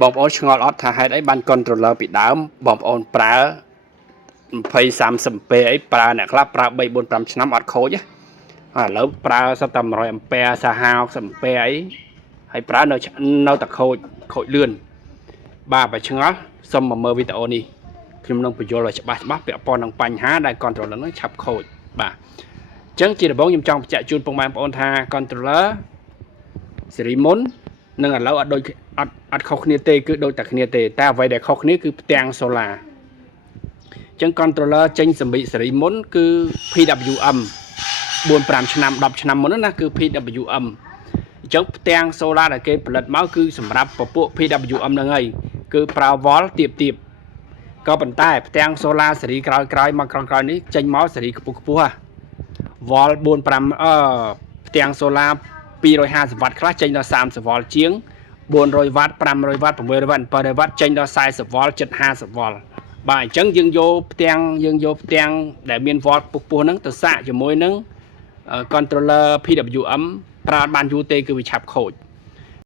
បងប្អូនឆ្ងល់អត់ថាហេតុអីបាន controller ពីដើមបងប្អូនប្រើ20 30ពេអីប្រើអ្នកខ្លះប្រើ3 4 5ឆ្នាំអត់ខូចឥឡូវប្រើសិតតែ100អាំពែសាហាវ60អាំពែអីហើយប្រើនៅតែខូចលឿនបាទបើឆ្ងល់សូមមកមើលវីដេអូនេះខ្ញុំនឹងបញ្យល់ឲ្យច្បាស់ពាក់ព័ន្ធនឹងបញ្ហាដែល controller នឹងឆាប់ខូចបាទអញ្ចឹងជាដំបូងខ្ញុំចង់បញ្ជាក់ជូនបងប្អូនថា controller ស៊េរីមុននឹងឥឡូវអត់ដូចអត់ខុសគ្នាទេគឺដូចតែគ្នាទេតែអ្វីដែលខុសគ្នាគឺផ្ទាំងសូឡាអញ្ចឹង controller ចេញសម្ភារស៊េរីមុនគឺ PWM 4 5ឆ្នាំ10ឆ្នាំមុនណាគឺ PWM អញ្ចឹងផ្ទាំងសូឡាដែលគេផលិតមកគឺសម្រាប់ពពួក PWM ហ្នឹងហើយគឺប្រើវ៉លទៀបក៏ប៉ុន្តែផ្ទាំងសូឡាស៊េរីក្រោយមកក្រោយនេះចេញមកស៊េរីខ្ពស់វ៉ល4 5ផ្ទាំងសូឡា250វ៉ាត់ខ្លះចេញដល់30វ៉លជាង400វ៉ាត់500វ៉ាត់600វ៉ាត់700វ៉ាត់ចេញដល់40វ៉លជិត50វ៉លបាទអញ្ចឹងយើងយកផ្ទាំងដែលមានវ៉លខ្ពស់ហ្នឹងទៅសាកជាមួយនឹង controller PWM ប្រើបានយូរទេគឺវាឆាប់ខូច